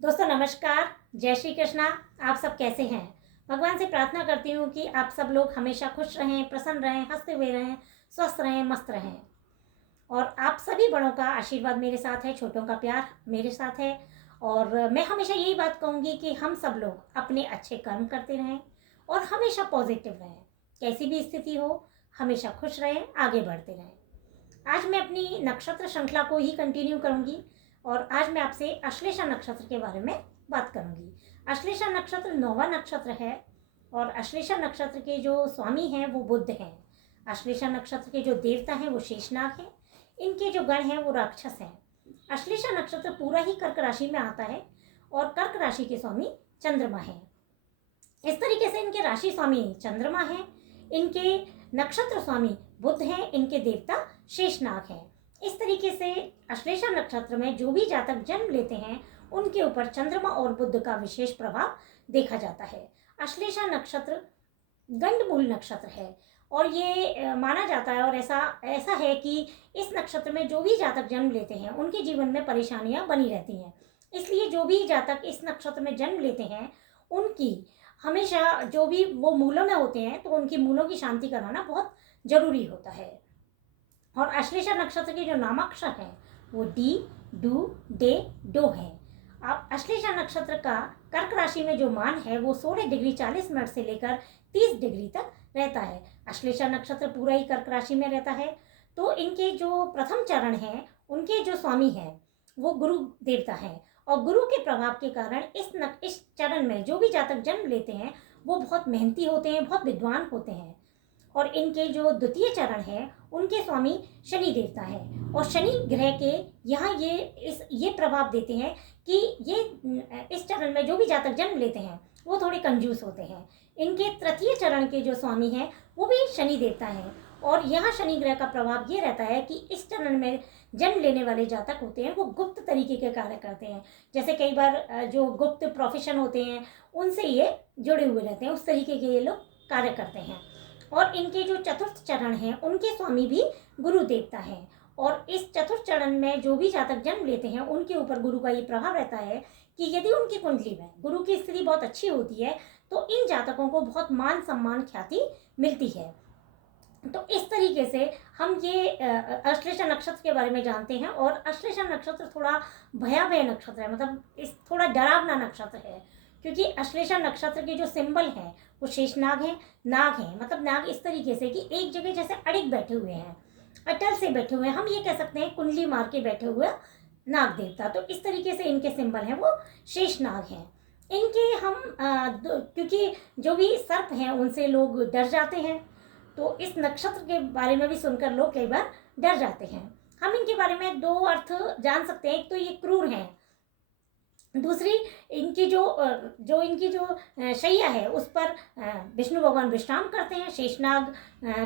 दोस्तों नमस्कार, जय श्री कृष्णा। आप सब कैसे हैं? भगवान से प्रार्थना करती हूँ कि आप सब लोग हमेशा खुश रहें, प्रसन्न रहें, हंसते हुए रहें, स्वस्थ रहें, मस्त रहें। और आप सभी बड़ों का आशीर्वाद मेरे साथ है, छोटों का प्यार मेरे साथ है। और मैं हमेशा यही बात कहूँगी कि हम सब लोग अपने अच्छे कर्म करते रहें और हमेशा पॉजिटिव रहें। कैसी भी स्थिति हो, हमेशा खुश रहें, आगे बढ़ते रहें। आज मैं अपनी नक्षत्र श्रृंखला को ही कंटिन्यू करूंगी और आज मैं आपसे अश्लेषा नक्षत्र के बारे में बात करूंगी। अश्लेषा नक्षत्र 9वां नक्षत्र है और अश्लेषा नक्षत्र के जो स्वामी हैं वो बुध हैं। अश्लेषा नक्षत्र के जो देवता हैं वो शेषनाग हैं। इनके जो गण हैं वो राक्षस हैं। अश्लेषा नक्षत्र पूरा ही कर्क राशि में आता है और कर्क राशि के स्वामी चंद्रमा हैं। इस तरीके से इनके राशि स्वामी चंद्रमा है, इनके नक्षत्र स्वामी बुध हैं, इनके देवता शेषनाग हैं। इस तरीके से अश्लेषा नक्षत्र में जो भी जातक जन्म लेते हैं उनके ऊपर चंद्रमा और बुध का विशेष प्रभाव देखा जाता है। अश्लेषा नक्षत्र गंडमूल नक्षत्र है और ये माना जाता है और ऐसा ऐसा है कि इस नक्षत्र में जो भी जातक जन्म लेते हैं उनके जीवन में परेशानियां बनी रहती हैं। इसलिए जो भी जातक इस नक्षत्र में जन्म लेते हैं उनकी हमेशा जो भी वो मूलों में होते हैं तो उनकी मूलों की शांति कराना बहुत जरूरी होता है। और अश्लेषा नक्षत्र के जो नामाक्षर हैं वो डी, डू, डे, डो है। अब अश्लेषा नक्षत्र का कर्क राशि में जो मान है वो 16 डिग्री 40 मिनट से लेकर 30 डिग्री तक रहता है। अश्लेषा नक्षत्र पूरा ही कर्क राशि में रहता है। तो इनके जो प्रथम चरण हैं उनके जो स्वामी हैं वो गुरु देवता हैं और गुरु के प्रभाव के कारण इस चरण में जो भी जातक जन्म लेते हैं वो बहुत मेहनती होते हैं, बहुत विद्वान होते हैं। और इनके जो द्वितीय चरण है उनके स्वामी शनि देवता है और शनि ग्रह के यहाँ ये प्रभाव देते हैं कि ये इस चरण में जो भी जातक जन्म लेते हैं वो थोड़े कंजूस होते हैं। इनके तृतीय चरण के जो स्वामी हैं वो भी शनि देवता हैं और यहाँ शनि ग्रह का प्रभाव ये रहता है कि इस चरण में जन्म लेने वाले जातक होते हैं वो गुप्त तरीके के कार्य करते हैं। जैसे कई बार जो गुप्त प्रोफेशन होते हैं उनसे ये जुड़े हुए रहते हैं, उस तरीके के ये लोग कार्य करते हैं। और इनके जो चतुर्थ चरण हैं उनके स्वामी भी गुरु देवता हैं और इस चतुर्थ चरण में जो भी जातक जन्म लेते हैं उनके ऊपर गुरु का ये प्रभाव रहता है कि यदि उनकी कुंडली में गुरु की स्थिति बहुत अच्छी होती है तो इन जातकों को बहुत मान सम्मान ख्याति मिलती है। तो इस तरीके से हम ये अश्लेषा नक्षत्र के बारे में जानते हैं। और अश्लेषा नक्षत्र थोड़ा भयावह नक्षत्र है, मतलब इस थोड़ा डरावना नक्षत्र है क्योंकि अश्लेषा नक्षत्र के जो सिंबल हैं वो शेषनाग हैं, नाग हैं। मतलब नाग इस तरीके से कि एक जगह जैसे अड़िग बैठे हुए हैं, अटल से बैठे हुए हैं, हम ये कह सकते हैं कुंडली मार के बैठे हुए नाग देवता। तो इस तरीके से इनके सिंबल हैं वो शेषनाग हैं। इनके हम क्योंकि जो भी सर्प हैं उनसे लोग डर जाते हैं तो इस नक्षत्र के बारे में भी सुनकर लोग कई बार डर जाते हैं। हम इनके बारे में दो अर्थ जान सकते हैं। एक तो ये क्रूर हैं, दूसरी इनकी इनकी जो शैया है उस पर विष्णु भगवान विश्राम करते हैं। शेषनाग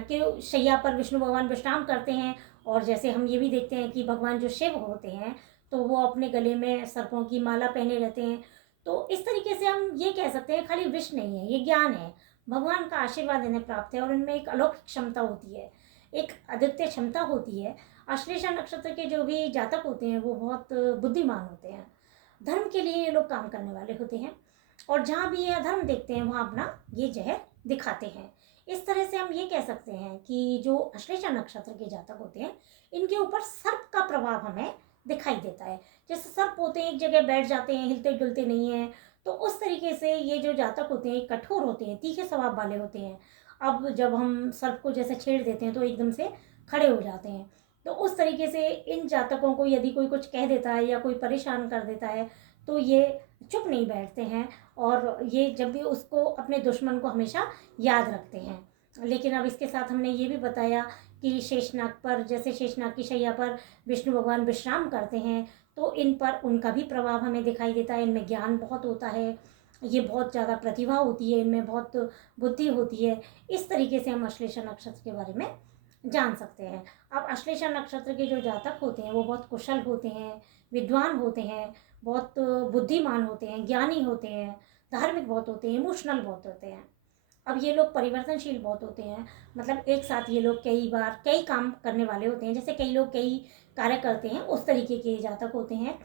के शैया पर विष्णु भगवान विश्राम करते हैं। और जैसे हम ये भी देखते हैं कि भगवान जो शिव होते हैं तो वो अपने गले में सर्पों की माला पहने रहते हैं। तो इस तरीके से हम ये कह सकते हैं खाली विष नहीं है, ये ज्ञान है, भगवान का आशीर्वाद इन्हें प्राप्त है और इनमें एक अलौकिक क्षमता होती है, एक अद्वितीय क्षमता होती है। अश्लेषा नक्षत्र के जो भी जातक होते हैं वो बहुत बुद्धिमान होते हैं, धर्म के लिए ये लोग काम करने वाले होते हैं और जहाँ भी ये अधर्म देखते हैं वहाँ अपना ये जहर दिखाते हैं। इस तरह से हम ये कह सकते हैं कि जो अश्लेषा नक्षत्र के जातक होते हैं इनके ऊपर सर्प का प्रभाव हमें दिखाई देता है। जैसे सर्प होते हैं एक जगह बैठ जाते हैं, हिलते डुलते नहीं हैं, तो उस तरीके से ये जो जातक होते हैं कठोर होते हैं, तीखे स्वभाव वाले होते हैं। अब जब हम सर्प को जैसे छेड़ देते हैं तो एकदम से खड़े हो जाते हैं। तो उस तरीके से इन जातकों को यदि कोई कुछ कह देता है या कोई परेशान कर देता है तो ये चुप नहीं बैठते हैं और ये जब भी उसको अपने दुश्मन को हमेशा याद रखते हैं। लेकिन अब इसके साथ हमने ये भी बताया कि शेषनाग पर, जैसे शेषनाग की शैया पर विष्णु भगवान विश्राम करते हैं तो इन पर उनका भी प्रभाव हमें दिखाई देता है। इनमें ज्ञान बहुत होता है, ये बहुत ज़्यादा प्रतिभा होती है, इनमें बहुत बुद्धि होती है। इस तरीके से हम अश्लेषा नक्षत्र के बारे में जान सकते हैं। अब अश्लेषा नक्षत्र के जो जातक होते हैं वो बहुत कुशल होते हैं, विद्वान होते हैं, बहुत बुद्धिमान होते हैं, ज्ञानी होते हैं, धार्मिक बहुत होते हैं, इमोशनल बहुत होते हैं। अब ये लोग परिवर्तनशील बहुत होते हैं, मतलब एक साथ ये लोग कई बार कई काम करने वाले होते हैं। जैसे कई लोग कई कार्य करते हैं उस तरीके के जातक होते हैं।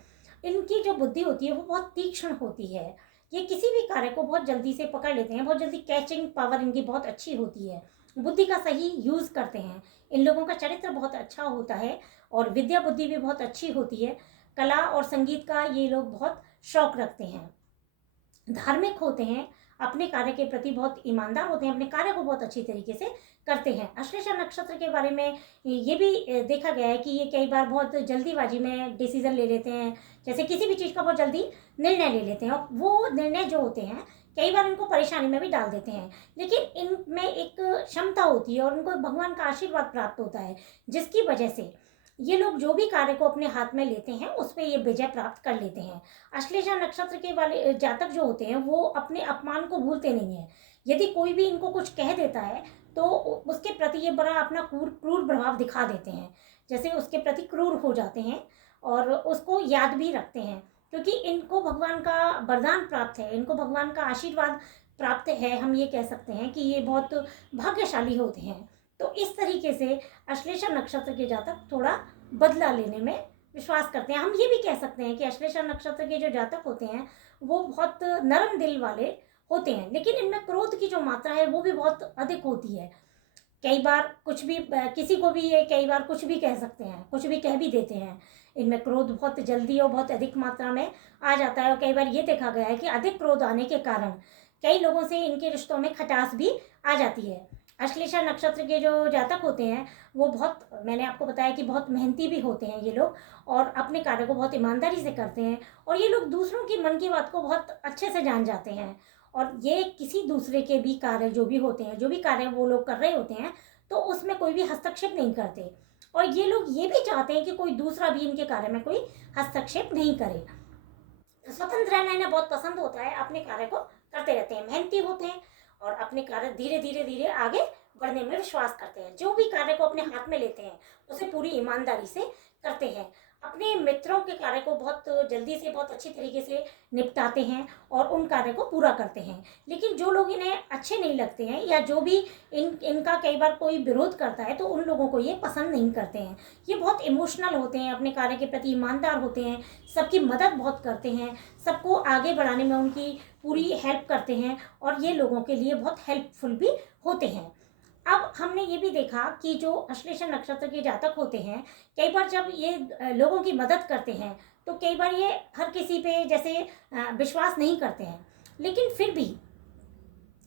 इनकी जो बुद्धि होती है वो बहुत तीक्ष्ण होती है। ये किसी भी कार्य को बहुत जल्दी से पकड़ लेते हैं, बहुत जल्दी कैचिंग पावर इनकी बहुत अच्छी होती है, बुद्धि का सही यूज़ करते हैं। इन लोगों का चरित्र बहुत अच्छा होता है और विद्या बुद्धि भी बहुत अच्छी होती है। कला और संगीत का ये लोग बहुत शौक रखते हैं, धार्मिक होते हैं, अपने कार्य के प्रति बहुत ईमानदार होते हैं, अपने कार्य को बहुत अच्छी तरीके से करते हैं। अश्लेषा नक्षत्र के बारे में ये भी देखा गया है कि ये कई बार बहुत जल्दीबाजी में डिसीजन ले लेते हैं, जैसे किसी भी चीज़ का बहुत जल्दी निर्णय ले लेते हैं और वो निर्णय जो होते हैं कई बार इनको परेशानी में भी डाल देते हैं। लेकिन इनमें एक क्षमता होती है और उनको भगवान का आशीर्वाद प्राप्त होता है, जिसकी वजह से ये लोग जो भी कार्य को अपने हाथ में लेते हैं उस पर ये विजय प्राप्त कर लेते हैं। अश्लेषा नक्षत्र के वाले जातक जो होते हैं वो अपने अपमान को भूलते नहीं हैं। यदि कोई भी इनको कुछ कह देता है तो उसके प्रति ये बड़ा अपना क्रूर प्रभाव दिखा देते हैं, जैसे उसके प्रति क्रूर हो जाते हैं और उसको याद भी रखते हैं, क्योंकि इनको भगवान का वरदान प्राप्त है, इनको भगवान का आशीर्वाद प्राप्त है। हम ये कह सकते हैं कि ये बहुत भाग्यशाली होते हैं। तो इस तरीके से अश्लेषा नक्षत्र के जातक थोड़ा बदला लेने में विश्वास करते हैं। हम ये भी कह सकते हैं कि अश्लेषा नक्षत्र के जो जातक होते हैं वो बहुत नरम दिल वाले होते हैं, लेकिन इनमें क्रोध की जो मात्रा है वो भी बहुत अधिक होती है। कई बार कुछ भी किसी को भी ये कई बार कुछ भी कह सकते हैं, कुछ भी कह भी देते हैं। इनमें क्रोध बहुत जल्दी और बहुत अधिक मात्रा में आ जाता है और कई बार ये देखा गया है कि अधिक क्रोध आने के कारण कई लोगों से इनके रिश्तों में खटास भी आ जाती है। अश्लेषा नक्षत्र के जो जातक होते हैं वो बहुत, मैंने आपको बताया कि बहुत मेहनती भी होते हैं ये लोग और अपने कार्य को बहुत ईमानदारी से करते हैं और ये लोग दूसरों की मन की बात को बहुत अच्छे से जान जाते हैं और ये किसी दूसरे के भी कार्य जो भी होते हैं, जो भी कार्य वो लोग कर रहे होते हैं तो उसमें कोई भी हस्तक्षेप नहीं करते और ये लोग ये भी चाहते हैं कि कोई दूसरा भी इनके कार्य में कोई हस्तक्षेप नहीं करे। स्वतंत्र रहना इन्हें बहुत पसंद होता है, अपने कार्य को करते रहते हैं, मेहनती होते हैं और अपने कार्य धीरे धीरे धीरे आगे बढ़ने में विश्वास करते हैं। जो भी कार्य को अपने हाथ में लेते हैं उसे पूरी ईमानदारी से करते हैं, अपने मित्रों के कार्य को बहुत जल्दी से बहुत अच्छी तरीके से निपटाते हैं और उन कार्य को पूरा करते हैं। लेकिन जो लोग इन्हें अच्छे नहीं लगते हैं या जो भी इनका कई बार कोई विरोध करता है तो उन लोगों को ये पसंद नहीं करते हैं। ये बहुत इमोशनल होते हैं, अपने कार्य के प्रति ईमानदार होते हैं, सबकी मदद बहुत करते हैं, सबको आगे बढ़ाने में उनकी पूरी हेल्प करते हैं और ये लोगों के लिए बहुत हेल्पफुल भी होते हैं। अब हमने ये भी देखा कि जो अश्लेषा नक्षत्र के जातक होते हैं कई बार जब ये लोगों की मदद करते हैं तो कई बार ये हर किसी पे जैसे विश्वास नहीं करते हैं, लेकिन फिर भी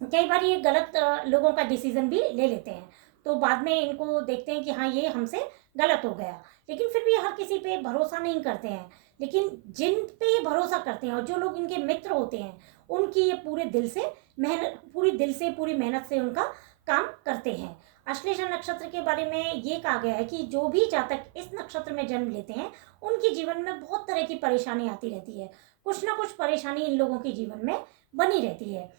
कई बार ये गलत लोगों का डिसीजन भी ले लेते हैं। तो बाद में इनको देखते हैं कि हाँ ये हमसे गलत हो गया, लेकिन फिर भी हर किसी पे भरोसा नहीं करते हैं। लेकिन जिन पे ये भरोसा करते हैं और जो लोग इनके मित्र होते हैं उनकी ये पूरे दिल से पूरी मेहनत से उनका काम करते हैं। अश्लेषा नक्षत्र के बारे में ये कहा गया है कि जो भी जातक इस नक्षत्र में जन्म लेते हैं उनके जीवन में बहुत तरह की परेशानी आती रहती है, कुछ ना कुछ परेशानी इन लोगों के जीवन में बनी रहती है।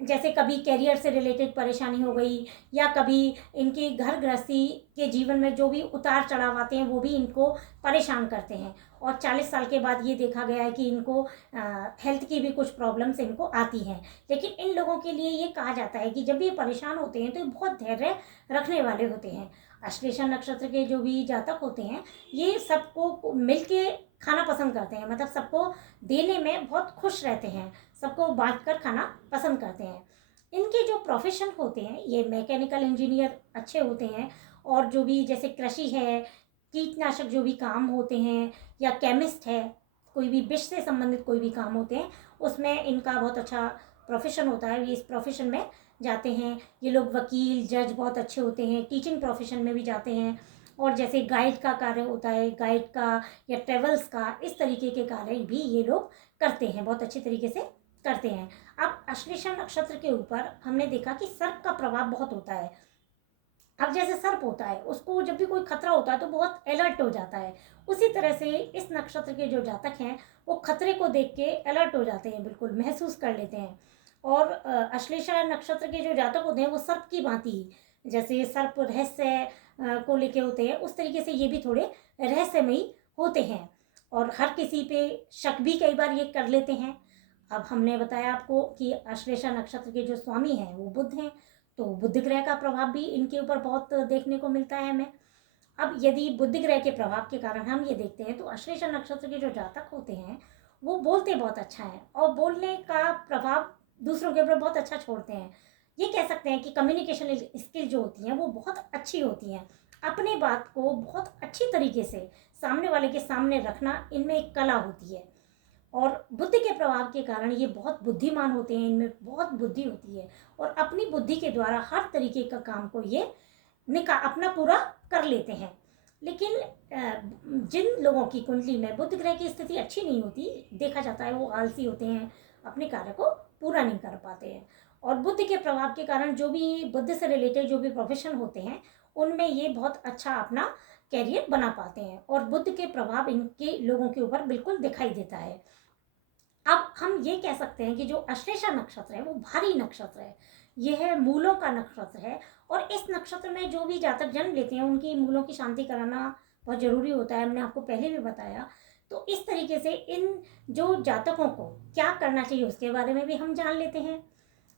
जैसे कभी कैरियर से रिलेटेड परेशानी हो गई या कभी इनके घर गृहस्थी के जीवन में जो भी उतार चढ़ाव आते हैं वो भी इनको परेशान करते हैं और 40 साल के बाद ये देखा गया है कि इनको हेल्थ की भी कुछ प्रॉब्लम्स इनको आती हैं। लेकिन इन लोगों के लिए ये कहा जाता है कि जब ये परेशान होते हैं तो ये बहुत धैर्य रखने वाले होते हैं। अश्लेषा नक्षत्र के जो भी जातक होते हैं ये सबको मिल के खाना पसंद करते हैं, मतलब सबको देने में बहुत खुश रहते हैं, सबको बांट कर खाना पसंद करते हैं। इनके जो प्रोफेशन होते हैं ये मैकेनिकल इंजीनियर अच्छे होते हैं और जो भी जैसे कृषि है, कीटनाशक जो भी काम होते हैं या केमिस्ट है, कोई भी विष से संबंधित कोई भी काम होते हैं उसमें इनका बहुत अच्छा प्रोफेशन होता है, ये इस प्रोफेशन में जाते हैं। ये लोग वकील जज बहुत अच्छे होते हैं, टीचिंग प्रोफेशन में भी जाते हैं और जैसे गाइड का कार्य होता है, गाइड का या ट्रेवल्स का, इस तरीके के कार्य भी ये लोग करते हैं, बहुत अच्छे तरीके से करते हैं। अब अश्लेषा नक्षत्र के ऊपर हमने देखा कि सर्प का प्रभाव बहुत होता है। अब जैसे सर्प होता है उसको जब भी कोई खतरा होता है तो बहुत अलर्ट हो जाता है, उसी तरह से इस नक्षत्र के जो जातक हैं वो खतरे को देख के अलर्ट हो जाते हैं, बिल्कुल महसूस कर लेते हैं। और अश्लेषा नक्षत्र के जो जातक होते हैं वो सर्प की भांति, जैसे सर्प रहस्य को लेके होते हैं उस तरीके से ये भी थोड़े रहस्यमयी होते हैं और हर किसी पे शक भी कई बार ये कर लेते हैं। अब हमने बताया आपको कि अश्लेषा नक्षत्र के जो स्वामी हैं वो बुध हैं, तो बुध ग्रह का प्रभाव भी इनके ऊपर बहुत देखने को मिलता है हमें। अब यदि बुध ग्रह के प्रभाव के कारण हम ये देखते हैं तो अश्लेषा नक्षत्र के जो जातक होते हैं वो बोलते बहुत अच्छा है और बोलने का प्रभाव दूसरों के ऊपर बहुत अच्छा छोड़ते हैं। ये कह सकते हैं कि कम्युनिकेशन स्किल जो होती हैं वो बहुत अच्छी होती हैं। अपने बात को बहुत अच्छी तरीके से सामने वाले के सामने रखना इनमें एक कला होती है। और बुद्ध के प्रभाव के कारण ये बहुत बुद्धिमान होते हैं, इनमें बहुत बुद्धि होती है और अपनी बुद्धि के द्वारा हर तरीके का काम को ये अपना पूरा कर लेते हैं। लेकिन जिन लोगों की कुंडली में बुध ग्रह की स्थिति अच्छी नहीं होती, देखा जाता है वो आलसी होते हैं, अपने कार्य को पूरा नहीं कर पाते हैं। और बुध के प्रभाव के कारण जो भी बुद्ध से रिलेटेड जो भी प्रोफेशन होते हैं उनमें ये बहुत अच्छा अपना कैरियर बना पाते हैं और बुध के प्रभाव इनके लोगों के ऊपर बिल्कुल दिखाई देता है। अब हम ये कह सकते हैं कि जो अश्लेषा नक्षत्र है वो भारी नक्षत्र है, यह मूलों का नक्षत्र है और इस नक्षत्र में जो भी जातक जन्म लेते हैं उनकी मूलों की शांति कराना बहुत जरूरी होता है। हमने आपको पहले भी बताया। तो इस तरीके से इन जो जातकों को क्या करना चाहिए उसके बारे में भी हम जान लेते हैं।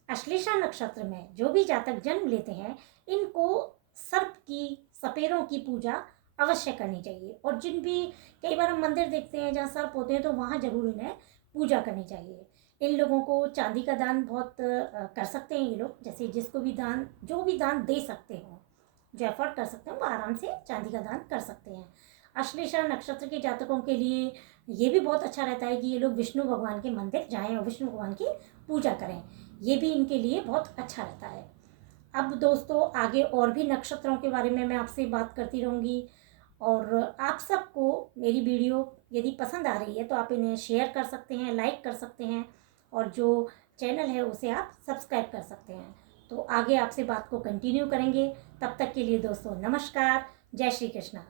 अश्लेषा नक्षत्र में जो भी जातक जन्म लेते हैं इनको सर्प की, सपेरों की पूजा अवश्य करनी चाहिए। और जिन भी कई बार हम मंदिर देखते हैं जहाँ सर्प होते हैं तो वहाँ जरूर इन्हें पूजा करनी चाहिए। इन लोगों को चांदी का दान बहुत कर सकते हैं ये लोग, जैसे जिसको भी दान, जो भी दान दे सकते हो, जो एफर्ट कर सकते हैं वो आराम से चांदी का दान कर सकते हैं। अश्लेषा नक्षत्र के जातकों के लिए ये भी बहुत अच्छा रहता है कि ये लोग विष्णु भगवान के मंदिर जाएं और विष्णु भगवान की पूजा करें, ये भी इनके लिए बहुत अच्छा रहता है। अब दोस्तों आगे और भी नक्षत्रों के बारे में मैं आपसे बात करती रहूँगी और आप सबको मेरी वीडियो यदि पसंद आ रही है तो आप इन्हें शेयर कर सकते हैं, लाइक कर सकते हैं और जो चैनल है उसे आप सब्सक्राइब कर सकते हैं। तो आगे आपसे बात को कंटिन्यू करेंगे। तब तक के लिए दोस्तों नमस्कार, जय श्री कृष्णा।